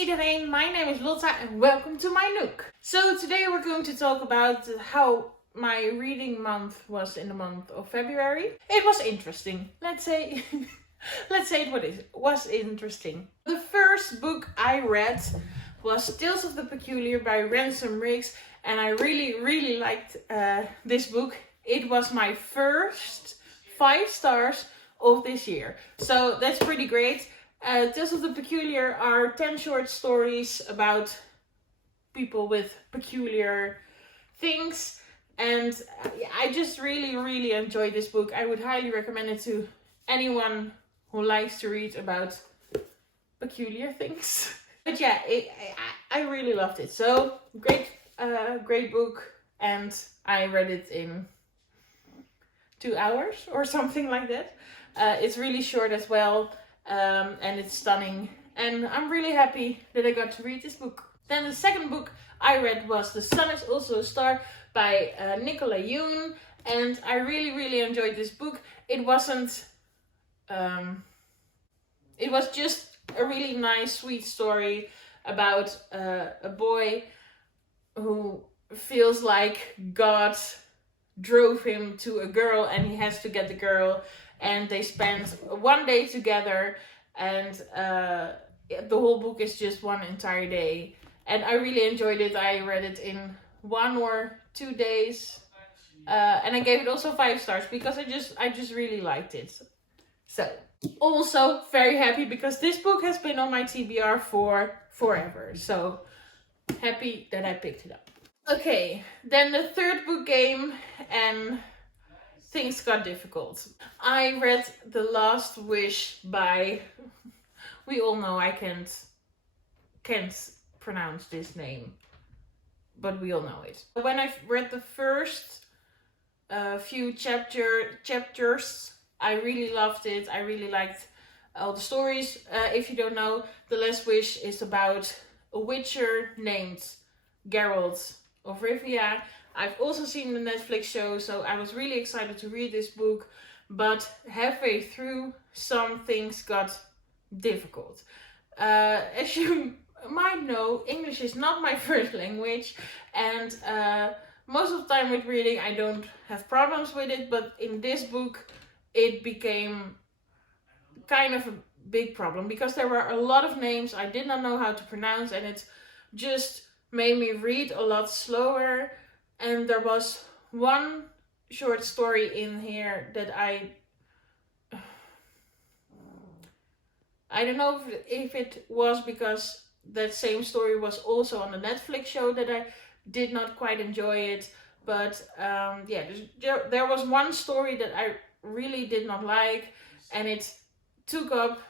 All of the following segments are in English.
Iedereen, my name is Lotta and welcome to my nook. So today we're going to talk about how my reading month was in the month of February. It was interesting. Let's say it was interesting. The first book I read was Tales of the Peculiar by Ranson and I really liked this book. It was my first 5 stars of this year. So that's pretty great. Tales of the Peculiar are 10 short stories about people with peculiar things, and I just really enjoyed this book. I would highly recommend it to anyone who likes to read about peculiar things. But yeah, I really loved it. So great book, and I read it in 2 hours or something like that. It's really short as well. And it's stunning, and I'm really happy that I got to read this book. Then the second book I read was The Sun is Also a Star by Nicola Yoon, and I really enjoyed this book. It wasn't it was just a really nice sweet story about a boy who feels like God drove him to a girl and he has to get the girl. And they spend one day together, and the whole book is just one entire day. And I really enjoyed it. I read it in 1 or 2 days, and I gave it also 5 stars because I just really liked it. So also very happy because this book has been on my TBR for forever. So happy that I picked it up. Okay, then the third book came and things got difficult. I read The Last Wish by, we all know I can't pronounce this name, but we all know it. When I read the first few chapters, I really loved it. I really liked all the stories. If you don't know, The Last Wish is about a witcher named Geralt of Rivia. I've also seen the Netflix show, so I was really excited to read this book, but halfway through, some things got difficult. As you might know, English is not my first language, and most of the time with reading I don't have problems with it, but in this book it became kind of a big problem because there were a lot of names I did not know how to pronounce, and it just made me read a lot slower. And there was one short story in here that I don't know if it was because that same story was also on the Netflix show that I did not quite enjoy it. But yeah, there was one story that I really did not like, and it took up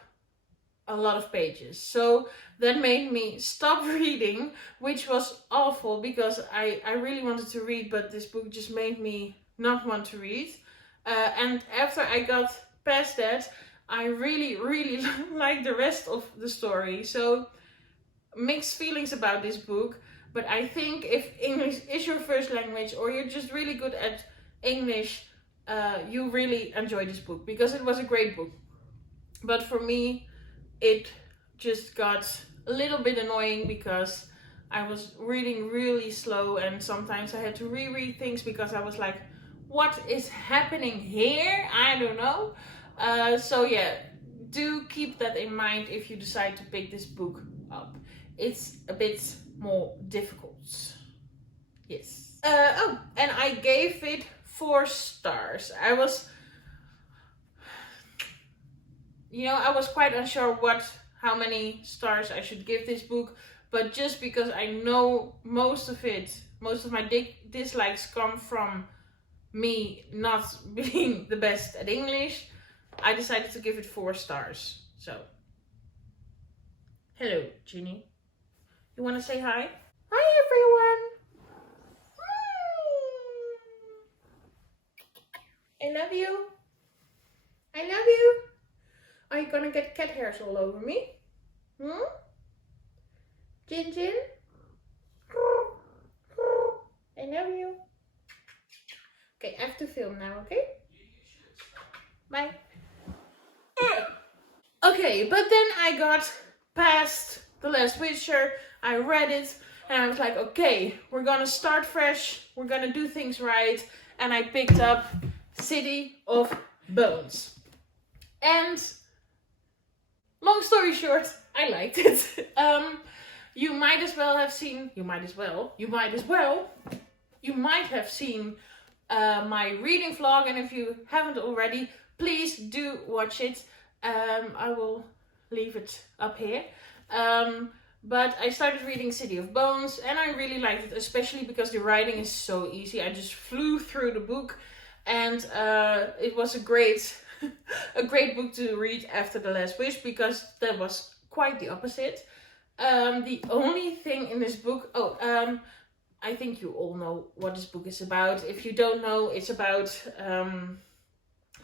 a lot of pages. So that made me stop reading, which was awful because I really wanted to read, but this book just made me not want to read. And after I got past that, I really liked the rest of the story. So mixed feelings about this book, but I think if English is your first language or you're just really good at English, you really enjoy this book because it was a great book. But for me, it just got a little bit annoying because I was reading really slow, and sometimes I had to reread things because I was like, what is happening here? I don't know. So yeah, do keep that in mind if you decide to pick this book up. It's a bit more difficult. Yes. Oh, and I gave it 4 stars. I was quite unsure how many stars I should give this book, but just because I know most of my dislikes come from me not being the best at English, I decided to give it 4 stars. So, hello, Ginny. You want to say hi? Hi, everyone. I love you. I love you. Are you gonna get cat hairs all over me? Jin Jin? I love you. Okay, I have to film now, okay? Bye. Okay, but then I got past The Last Witcher. I read it and I was like, okay, we're gonna start fresh. We're gonna do things right. And I picked up City of Bones. And long story short, I liked it. You might have seen my reading vlog, and if you haven't already, please do watch it. I will leave it up here. But I started reading City of Bones and I really liked it, especially because the writing is so easy. I just flew through the book and it was a great book to read after The Last Wish, because that was quite the opposite. The only thing in this book, I think you all know what this book is about. If you don't know, it's about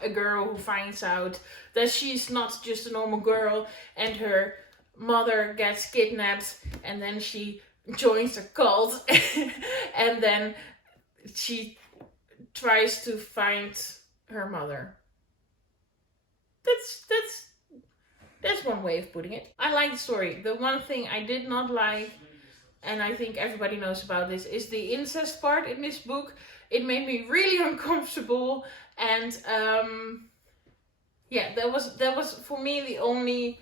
a girl who finds out that she's not just a normal girl and her mother gets kidnapped, and then she joins a cult and then she tries to find her mother. That's one way of putting it. I like the story. The one thing I did not like, and I think everybody knows about this, is the incest part in this book. It made me really uncomfortable, and that was for me the only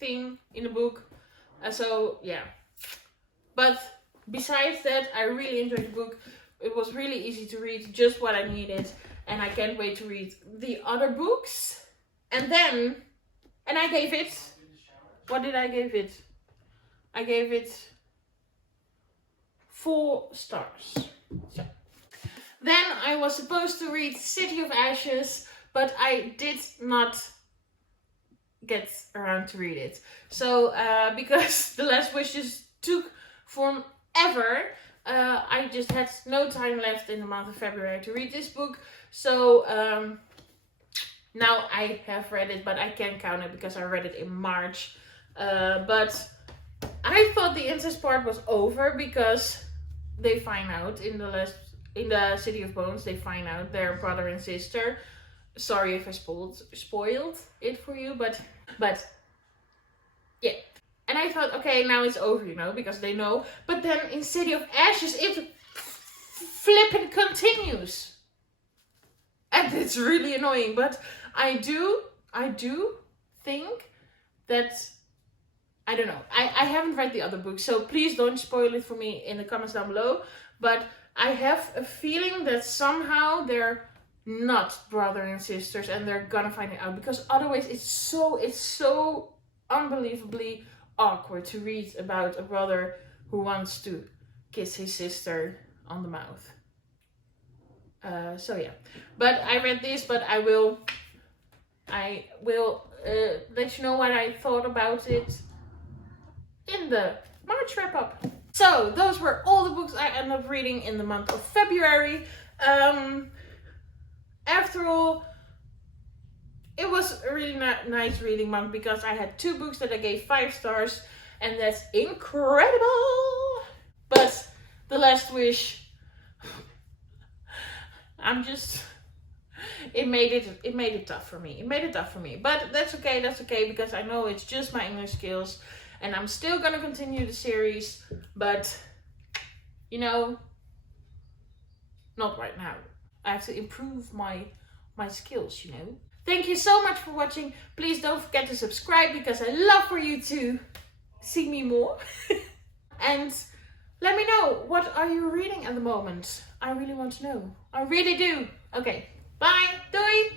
thing in the book. But besides that, I really enjoyed the book. It was really easy to read, just what I needed, and I can't wait to read the other books. And I gave it, what did I give it? I gave it 4 stars. So. Then I was supposed to read City of Ashes, but I did not get around to read it. So because The Last Wishes took forever, I just had no time left in the month of February to read this book. So now I have read it, but I can't count it because I read it in March. But I thought the incest part was over, because they find out in the City of Bones, they find out they're brother and sister. Sorry if I spoiled it for you, but yeah. And I thought, okay, now it's over, because they know. But then in City of Ashes, it flipping continues. And it's really annoying, but I do think that, I don't know, I haven't read the other book, so please don't spoil it for me in the comments down below, but I have a feeling that somehow they're not brother and sisters and they're gonna find it out, because otherwise it's so unbelievably awkward to read about a brother who wants to kiss his sister on the mouth. So yeah, but I read this, but I will let you know what I thought about it in the March wrap up. So those were all the books I ended up reading in the month of February. After all, it was a really nice reading month, because I had 2 books that I gave 5 stars, and that's incredible. But The Last Wish, it made it tough for me. But that's okay, because I know it's just my English skills, and I'm still gonna continue the series, but not right now. I have to improve my skills, Thank you so much for watching. Please don't forget to subscribe, because I love for you to see me more. And let me know, what are you reading at the moment? I really want to know. I really do. Okay, bye. Doei!